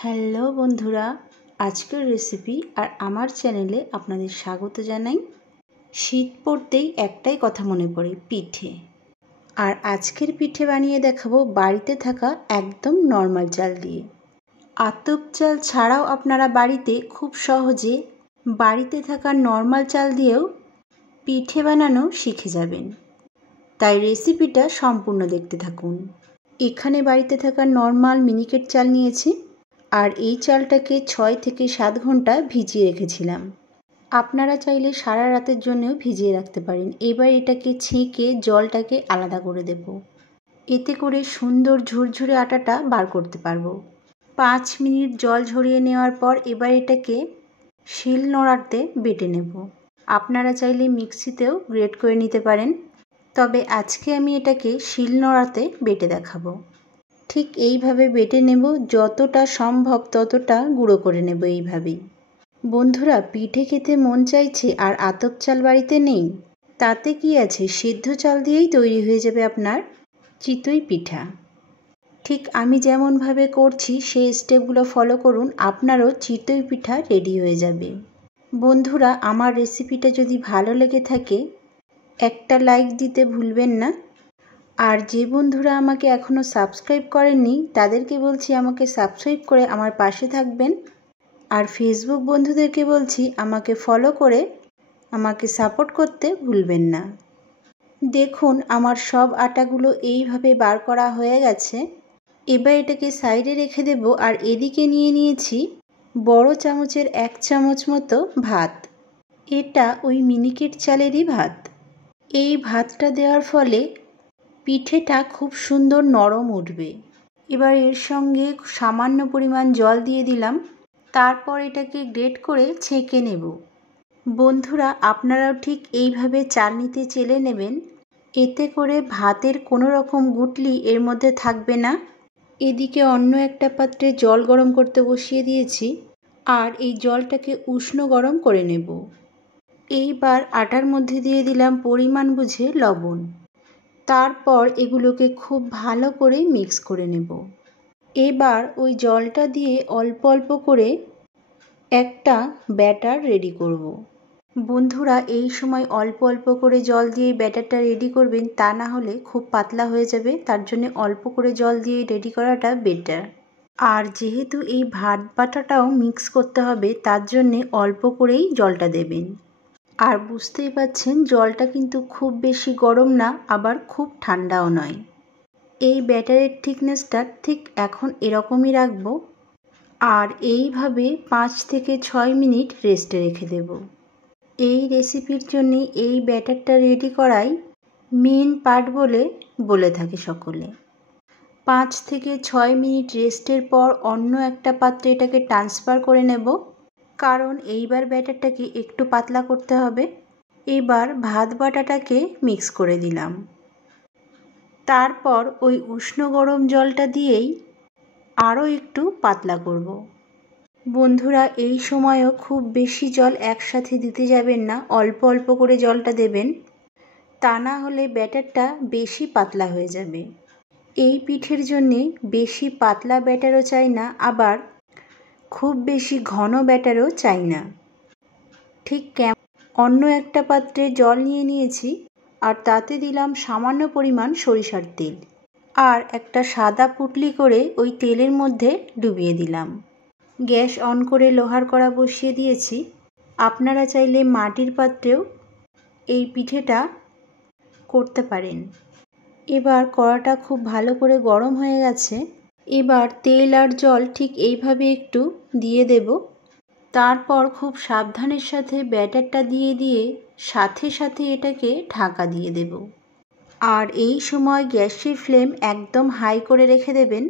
Hello বন্ধুরা, আজকের recipe আর আমার চ্যানেলে আপনাদের স্বাগত জানাই। শীত পড়তেই একটাই কথা মনে পড়ে, পিঠে। আর আজকের পিঠে বানিয়ে দেখাবো বাড়িতে থাকা একদম নর্মাল চাল দিয়ে। আতপ চাল ছাড়াও আপনারা বাড়িতে খুব সহজে বাড়িতে থাকা নর্মাল চাল দিয়েও পিঠে বানানো শিখে যাবেন। তাই রেসিপিটা সম্পূর্ণ দেখতে থাকুন। এখানে বাড়িতে থাকা নর্মাল মিনিকেট চাল নিয়েছি, আর এই চালটাকে 6 থেকে 7 ঘন্টা ভিজিয়ে রেখেছিলাম। আপনারা চাইলে সারা রাতের জন্যও ভিজিয়ে রাখতে পারেন। এবার এটাকে ছেঁকে জলটাকে আলাদা করে দেব। এতে করে সুন্দর ঝুরঝুরে আটাটা বার করতে পারবো। 5 মিনিট জল ঝরিয়ে নেওয়ার পর এবার এটাকে শিল নোড়াতে বেটে নেব। আপনারা চাইলে মিক্সিতেও গ্রেট করে নিতে পারেন, তবে আজকে আমি এটাকে শিল নোড়াতে বেটে দেখাবো। ঠিক এইভাবে বেটে নেব, যতটা সম্ভব ততটা গুঁড়ো করে নেব এইভাবেই। বন্ধুরা, পিঠে খেতে মন চাইছে আর আতপ চাল বাড়িতে নেই, তাতে কি আছে, সিদ্ধ চাল দিয়েই তৈরি হয়ে যাবে আপনার চিতই পিঠা। ঠিক আমি যেমনভাবে করছি সেই স্টেপগুলো ফলো করুন, আপনারও চিতই পিঠা রেডি হয়ে যাবে। বন্ধুরা, আমার রেসিপিটা যদি ভালো লেগে থাকে একটা লাইক দিতে ভুলবেন না। আর যে বন্ধুরা আমাকে এখনও সাবস্ক্রাইব করেননি তাদেরকে বলছি আমাকে সাবস্ক্রাইব করে আমার পাশে থাকবেন। আর ফেসবুক বন্ধুদেরকে বলছি আমাকে ফলো করে আমাকে সাপোর্ট করতে ভুলবেন না। দেখুন, আমার সব আটাগুলো এইভাবে বার করা হয়ে গেছে। এবার এটাকে সাইডে রেখে দেব। আর এদিকে নিয়ে নিয়েছি বড় চামচের 1 চামচ মতো ভাত। এটা ওই মিনিকেট চালেরই ভাত। এই ভাতটা দেওয়ার ফলে পিঠেটা খুব সুন্দর নরম উঠবে। এবার এর সঙ্গে সামান্য পরিমাণ জল দিয়ে দিলাম। তারপর এটাকে গ্রেট করে ছেঁকে নেব। বন্ধুরা, আপনারাও ঠিক এইভাবে চালনিতে চেলে নেবেন। এতে করে ভাতের কোনো রকম গুটলি এর মধ্যে থাকবে না। এদিকে অন্য একটা পাত্রে জল গরম করতে বসিয়ে দিয়েছি, আর এই জলটাকে উষ্ণ গরম করে নেব। এইবার আটার মধ্যে দিয়ে দিলাম পরিমাণ বুঝে লবণ। তারপর এগুলোকে খুব ভালো করে মিক্স করে নেব। এবার ওই জলটা দিয়ে অল্প অল্প করে একটা ব্যাটার রেডি করব। বন্ধুরা, এই সময় অল্প অল্প করে জল দিয়ে ব্যাটারটা রেডি করবেন, তা না হলে খুব পাতলা হয়ে যাবে। তার জন্য অল্প করে জল দিয়ে রেডি করাটা বেটার। আর যেহেতু এই ভাত বাটাটাও মিক্স করতে হবে, তার জন্যে অল্প করেই জলটা দেবেন। আর বুঝতেই পাচ্ছেন জলটা কিন্তু খুব বেশি গরম না, আবার খুব ঠান্ডাও নয়। এই ব্যাটারের থিকনেসটা ঠিক এখন এরকমই রাখবো। আর এইভাবে 5 থেকে 6 মিনিট রেস্টে রেখে দেব। এই রেসিপির জন্য এই ব্যাটারটা রেডি করাই মেন পার্ট বলে থাকে সকলে। 5 থেকে 6 মিনিট রেস্টের পর অন্য একটা পাত্রে এটাকে ট্রান্সফার করে নেব, কারণ এইবার ব্যাটারটাকে একটু পাতলা করতে হবে। এবার ভাত বাটাটাকে মিক্স করে দিলাম। তারপর ওই উষ্ণ গরম জলটা দিয়েই আরও একটু পাতলা করব। বন্ধুরা, এই সময়ও খুব বেশি জল একসাথে দিতে যাবেন না, অল্প অল্প করে জলটা দেবেন। তা না হলে ব্যাটারটা বেশি পাতলা হয়ে যাবে। এই পিঠের জন্যে বেশি পাতলা ব্যাটারও চাই না, আবার খুব বেশি ঘন ব্যাটারও চাই না। ঠিক অন্য একটা পাত্রে জল নিয়ে নিয়েছি, আর তাতে দিলাম সামান্য পরিমাণ সরিষার তেল, আর একটা সাদা পুটলি করে ওই তেলের মধ্যে ডুবিয়ে দিলাম। গ্যাস অন করে লোহার কড়া বসিয়ে দিয়েছি। আপনারা চাইলে মাটির পাত্রেও এই পিঠেটা করতে পারেন। এবার কড়াটা খুব ভালো করে গরম হয়ে গেছে। এবার তেল আর জল ঠিক এইভাবে একটু দিয়ে দেব। তারপর খুব সাবধানের সাথে ব্যাটারটা দিয়ে সাথে সাথে এটাকে ঢাকা দিয়ে দেব। আর এই সময় গ্যাসের ফ্লেম একদম হাই করে রেখে দেবেন,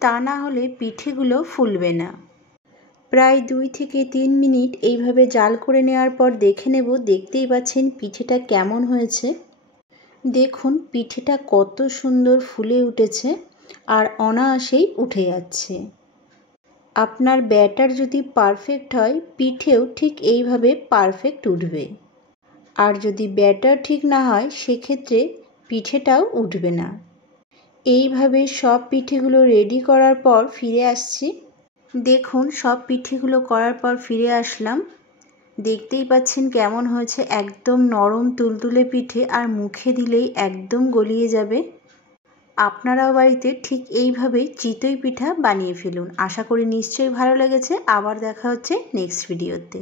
তা না হলে পিঠেগুলো ফুলবে না। প্রায় 2 থেকে 3 মিনিট এইভাবে জাল করে নেওয়ার পর দেখে নেব। দেখতেই পাচ্ছেন পিঠেটা কেমন হয়েছে। দেখুন পিঠেটা কত সুন্দর ফুলে উঠেছে আর অনায়াসেই উঠে যাচ্ছে। আপনার ব্যাটার যদি পারফেক্ট হয়, পিঠেও ঠিক এইভাবে পারফেক্ট উঠবে। আর যদি ব্যাটার ঠিক না হয়, সেক্ষেত্রে পিঠেটাও উঠবে না। এইভাবে সব পিঠেগুলো রেডি করার পর ফিরে আসছি। দেখুন সব পিঠেগুলো করার পর ফিরে আসলাম। দেখতেই পাচ্ছেন কেমন হয়েছে, একদম নরম তুলতুলে পিঠে, আর মুখে দিলেই একদম গলিয়ে যাবে। আপনারাও বাড়িতে ঠিক এইভাবেই চিতই পিঠা বানিয়ে ফেলুন। আশা করি নিশ্চয়ই ভালো লেগেছে। আবার দেখা হচ্ছে নেক্সট ভিডিওতে।